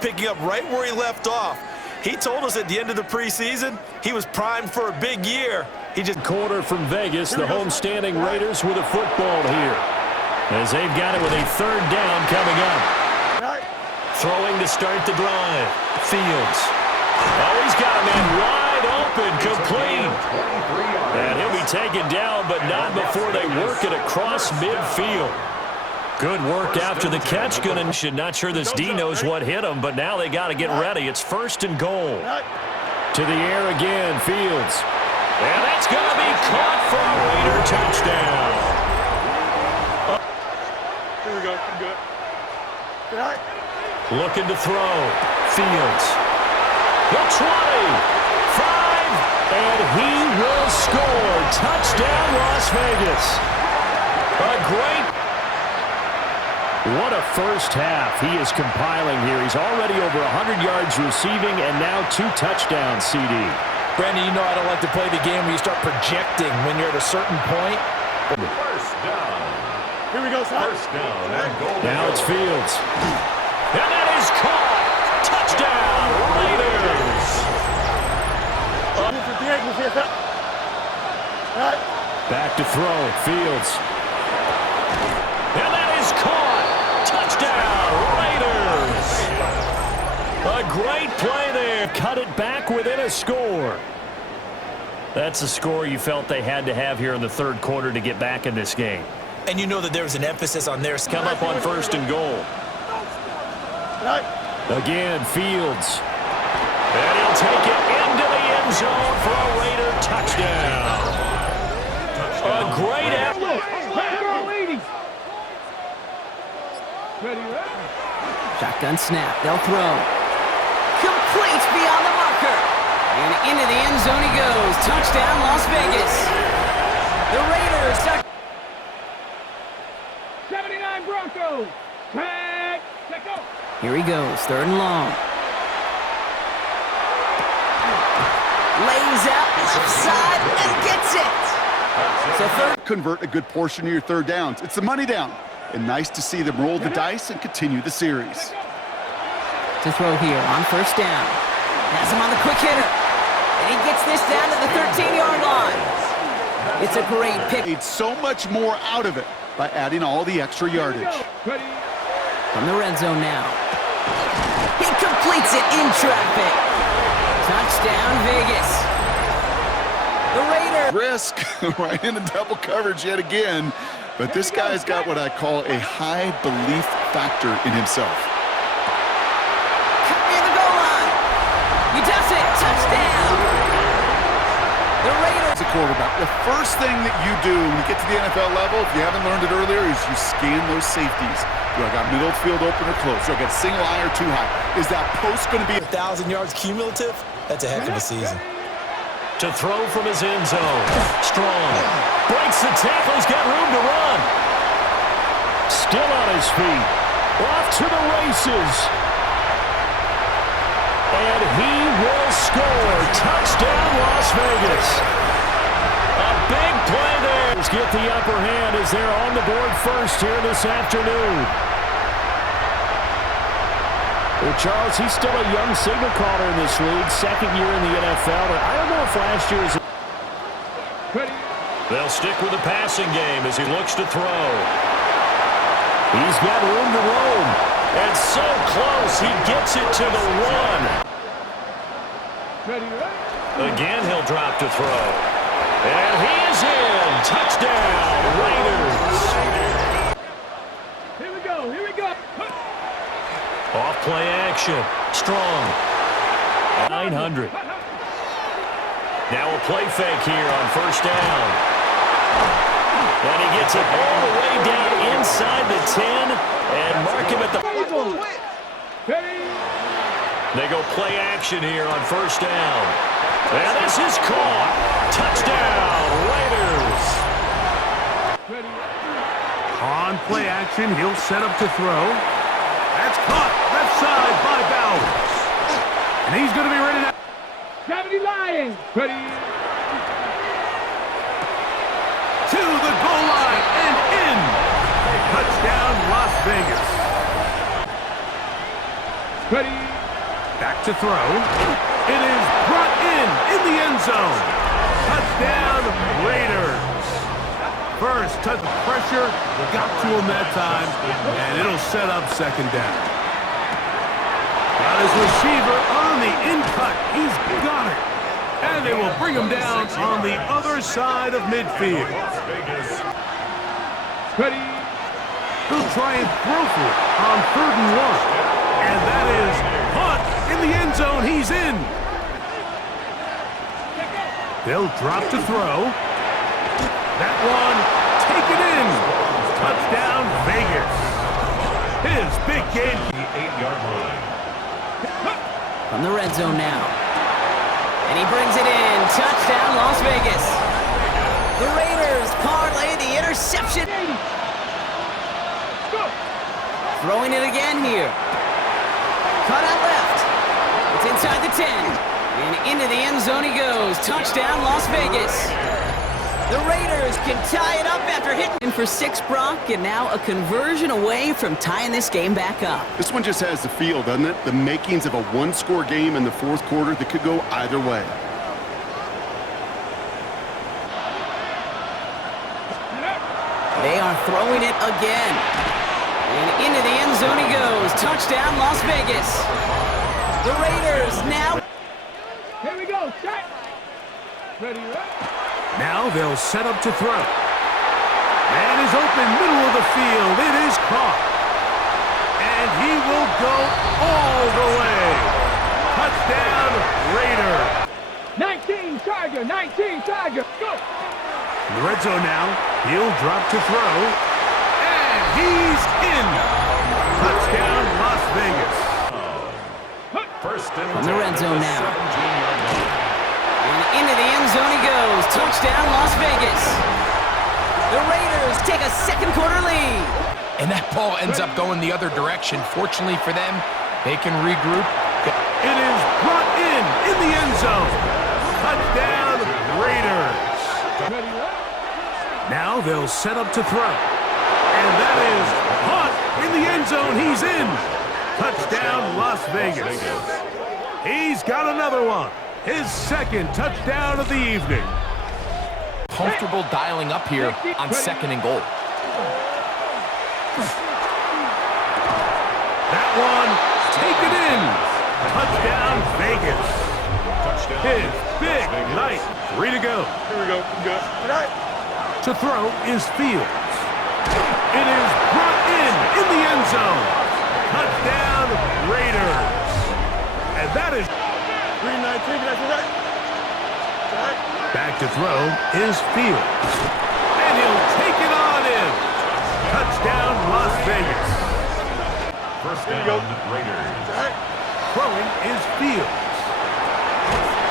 Picking up right where he left off. He told us at the end of the preseason he was primed for a big year. He just corner from Vegas, the home-standing Raiders with a football here. As they've got it with a third down coming up. Throwing to start the drive. Fields. Oh, he's got a man wide open, complete. And he'll be taken down, but not before they work it across midfield. Good work after the catch. Not sure this D knows what hit him, but now they got to get ready. It's 1st and goal. To the air again, Fields. And that's going to be caught for a Raider touchdown. Here we go. Good. Looking to throw. Fields. The 20. 5. And he will score. Touchdown, Las Vegas. A great. What a first half he is compiling here. He's already over 100 yards receiving and now 2 touchdowns, CD. Brandon, you know I don't like to play the game where you start projecting when you're at a certain point. First down. Here we go, son. First down and goal. Now it's Fields. And that is caught. Touchdown, Raiders. Back to throw. Fields. And that is caught. Touchdown, Raiders. A great play there. Cut it back within a score. That's a score you felt they had to have here in the third quarter to get back in this game. And you know that there was an emphasis on their come up on 1st and goal. Again, Fields. And he'll take it into the end zone for a Raider touchdown. A great effort. Shotgun snap. They'll throw. Complete beyond the marker. And into the end zone he goes. Touchdown, Las Vegas. The Raiders. 79 Broncos. Let go. Here he goes. 3rd and long. Lays out left side and gets it. So third. Convert a good portion of your third downs. It's the money down. And nice to see them roll the dice and continue the series. To throw here on 1st down. Has him on the quick hitter. And he gets this down to the 13-yard line. It's a great pick. Made so much more out of it by adding all the extra yardage. From the red zone now. He completes it in traffic. Touchdown, Vegas. The Raiders. Risk right into double coverage yet again. But this guy's got what I call a high belief factor in himself. Near the goal line. He does it. Touchdown. The Raiders. As a quarterback, the first thing that you do when you get to the NFL level, if you haven't learned it earlier, is you scan those safeties. Do I got middle field open or close? Do I got single eye or too high? Is that post going to be 1,000 yards cumulative? That's a heck of a season. To throw from his end zone. Strong. Breaks the tackle. He's got room to run. Still on his feet. Off to the races. And he will score. Touchdown, Las Vegas. A big play there. Let's get the upper hand as they're on the board first here this afternoon. Well, Charles, he's still a young signal caller in this league, 2nd year in the NFL, but I don't know if last year's. They'll stick with the passing game as he looks to throw. He's got room to roam, and so close, he gets it to the 1. Again, he'll drop to throw. And he is in. Touchdown, Raiders. Here we go. Off play action. Strong. 900. Now a play fake here on 1st down. And he gets it all the way down inside the 10 and mark him at the. They go play action here on 1st down. And this is caught. Touchdown, Raiders. On play action, he'll set up to throw. That's caught. Left side by Bowers. And he's going to be ready to. 70 Lions. Ready. To the goal line and in. Touchdown, Las Vegas. Ready. Back to throw. It is brought in the end zone. Touchdown, Raiders. First touch of pressure, got to him that time, and it'll set up second down. Got his receiver on the in-cut. He's got it. And they will bring him down on the other side of midfield. Ready? He'll try and throw for it on 3rd and 1. And that is punt in the end zone. He's in. They'll drop to throw. That one, take it in. Touchdown, Vegas. His big game. The 8-yard line. From the red zone now. And he brings it in. Touchdown, Las Vegas. The Raiders parlay the interception. Throwing it again here. Cut out left. It's inside the 10. And into the end zone he goes. Touchdown, Las Vegas. The Raiders can tie it up after hitting for 6, Brock, and now a conversion away from tying this game back up. This one just has the feel, doesn't it? The makings of a one-score game in the 4th quarter that could go either way. They are throwing it again. And into the end zone he goes. Touchdown, Las Vegas. The Raiders now. Here we go. Set. Ready, Now they'll set up to throw. Man is open, middle of the field. It is caught. And he will go all the way. Touchdown, Raiders. 19 Charger, 19 Charger, go! In the red zone now, he'll drop to throw. And he's in. Touchdown, Las Vegas. From the red zone now. And into the end zone he goes. Touchdown, Las Vegas. The Raiders take a second quarter lead. And that ball ends up going the other direction. Fortunately for them, they can regroup. It is brought in the end zone. Touchdown, Raiders. Now they'll set up to throw. And that is punt in the end zone. He's in. Touchdown, Las Vegas. He's got another one. His second touchdown of the evening. Comfortable dialing up here on 2nd and goal. That one, take it in. Touchdown, Vegas. His big night. 3 to go. Here we go. Good. To throw is Fields. It is brought in the end zone. Touchdown, Raiders. And that is... 319, Back to throw is Fields. And he'll take it on in. Touchdown, Las Vegas. First down, Raiders. Throwing is Fields.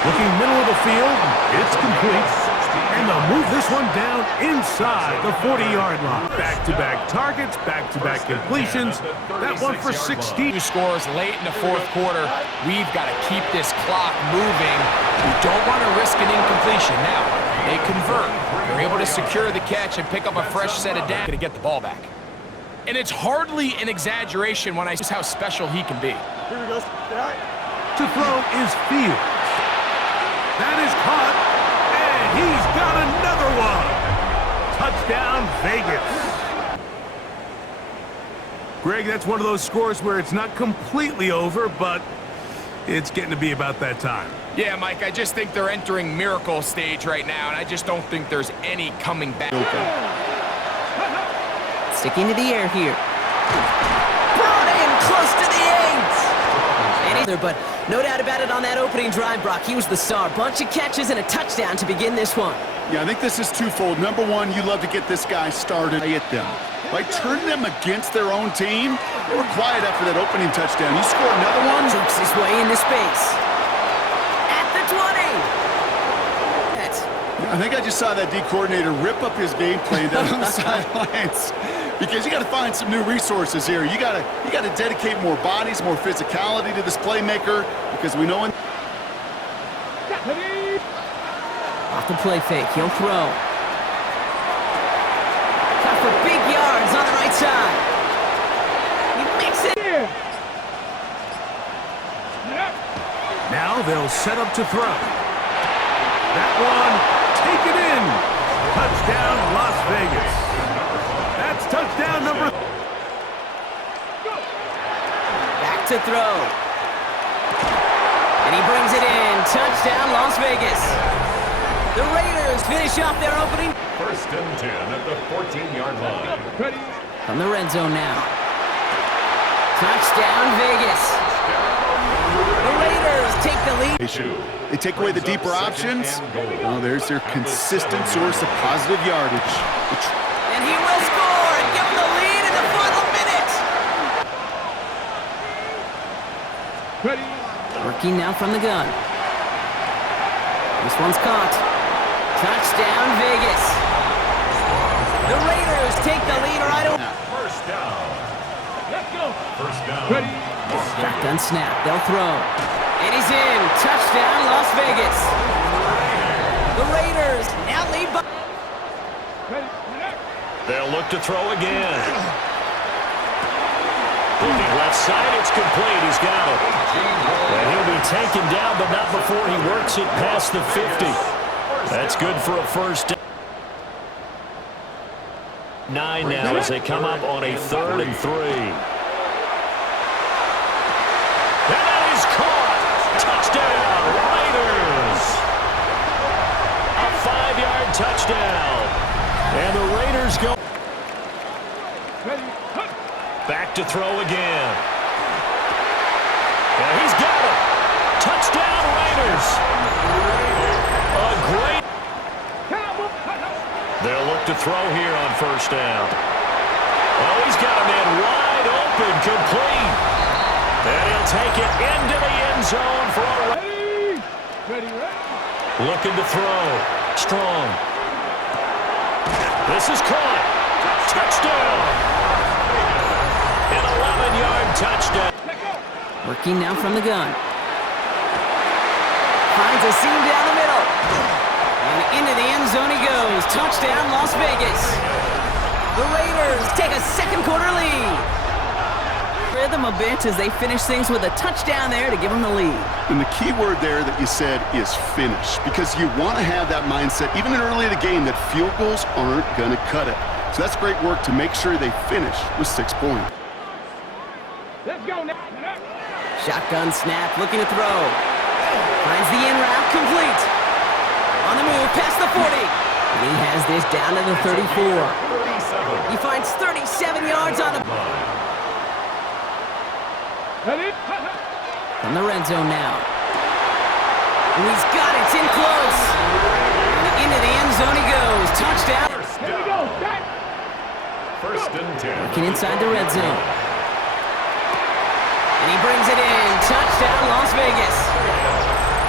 Looking middle of the field, it's complete. And they'll move this one down inside the 40-yard line. Back-to-back targets, back-to-back completions. That one for 16. Scores late in the 4th quarter. We've got to keep this clock moving. We don't want to risk an incompletion. Now, they convert. They're able to secure the catch and pick up a fresh set of downs to get the ball back. And it's hardly an exaggeration when I see how special he can be. Here we go. To throw is Fields. That is caught. And he's got another one. Touchdown, Vegas. Greg, that's one of those scores where it's not completely over, but it's getting to be about that time. Yeah, Mike, I just think they're entering miracle stage right now, and I just don't think there's any coming back. Sticking to the air here. Brought in close to the 8. But no doubt about it on that opening drive, Brock. He was the star. Bunch of catches and a touchdown to begin this one. Yeah, I think this is twofold. Number one, you love to get this guy started at them. By turning them against their own team, they were quiet after that opening touchdown. You score another one. Jukes his way into space. At the 20. That's... I think I just saw that D coordinator rip up his game plan down on the sidelines. Because you got to find some new resources here. You got to dedicate more bodies, more physicality to this playmaker, because we know. Off the play fake, he'll throw. Cut for big yards on the right side. He makes it. Now they'll set up to throw. That one, take it in. Touchdown, Las Vegas. That's touchdown number. Back to throw. And he brings it in. Touchdown, Las Vegas. The Raiders finish off their opening. 1st and 10 at the 14-yard line. From the red zone now. Touchdown, Vegas. The Raiders take the lead. They take away the deeper options. Oh, there's their consistent source of positive yardage. And he will score and give them the lead in the final minute. Working now from the gun. This one's caught. Touchdown, Vegas. The Raiders take the lead right away. 1st down. Let's go. 1st down. Shotgun snap. They'll throw. And he's in. Touchdown, Las Vegas. The Raiders now lead by... They'll look to throw again. Looking left side, it's complete. He's got it. And he'll be taken down, but not before he works it past the 50. That's good for a first down. 9 now as they come up on a 3rd and 3. And that is caught. Touchdown, Raiders. A 5-yard touchdown. And the Raiders go back to throw again. And he's got it. Touchdown, Raiders. A great. They'll look to throw here on 1st down. Oh, he's got a man wide open, complete. And he'll take it into the end zone for a... Looking to throw. Strong. This is caught. Touchdown. An 11-yard touchdown. Working now from the gun. Finds a seam down the middle. And into the end zone he goes. Touchdown, Las Vegas. The Raiders take a 2nd quarter lead. Rhythm a bit as they finish things with a touchdown there to give them the lead. And the key word there that you said is finish, because you want to have that mindset, even early in the game, that field goals aren't going to cut it. So that's great work to make sure they finish with 6 points. Let's go now. Shotgun snap, looking to throw. Finds the in route, complete. On the move, past the 40. And he has this down to the 34. He finds 37 yards on the... From the red zone now. And he's got it, it's in close. And into the end zone he goes. Touchdown. Here we go. 1st and 10. Working inside the red zone. And he brings it in. Touchdown, Las Vegas.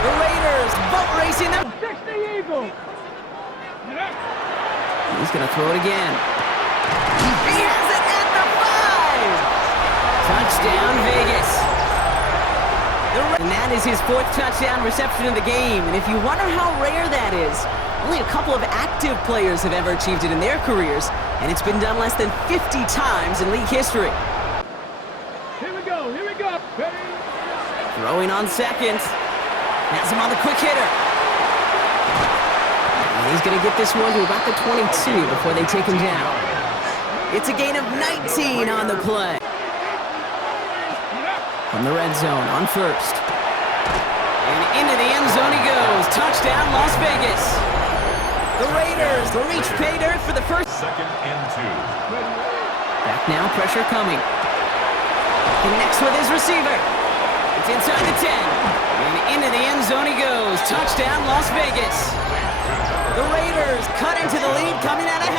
The Raiders boat racing them. 60 Eagles. He's going to throw it again. He has it at the 5. Touchdown, Vegas. And that is his 4th touchdown reception of the game. And if you wonder how rare that is, only a couple of active players have ever achieved it in their careers, and it's been done less than 50 times in league history. Here we go. Here we go. Ready? Throwing on 2nd. Has him on the quick hitter. And he's going to get this one to about the 22 before they take him down. It's a gain of 19 on the play. From the red zone on 1st. And into the end zone he goes. Touchdown, Las Vegas. The Raiders reach pay dirt for the first. 2nd and 2. Back now, pressure coming. Connects with his receiver. It's inside the 10. And into the end zone he goes. Touchdown, Las Vegas. The Raiders cut into the lead coming out of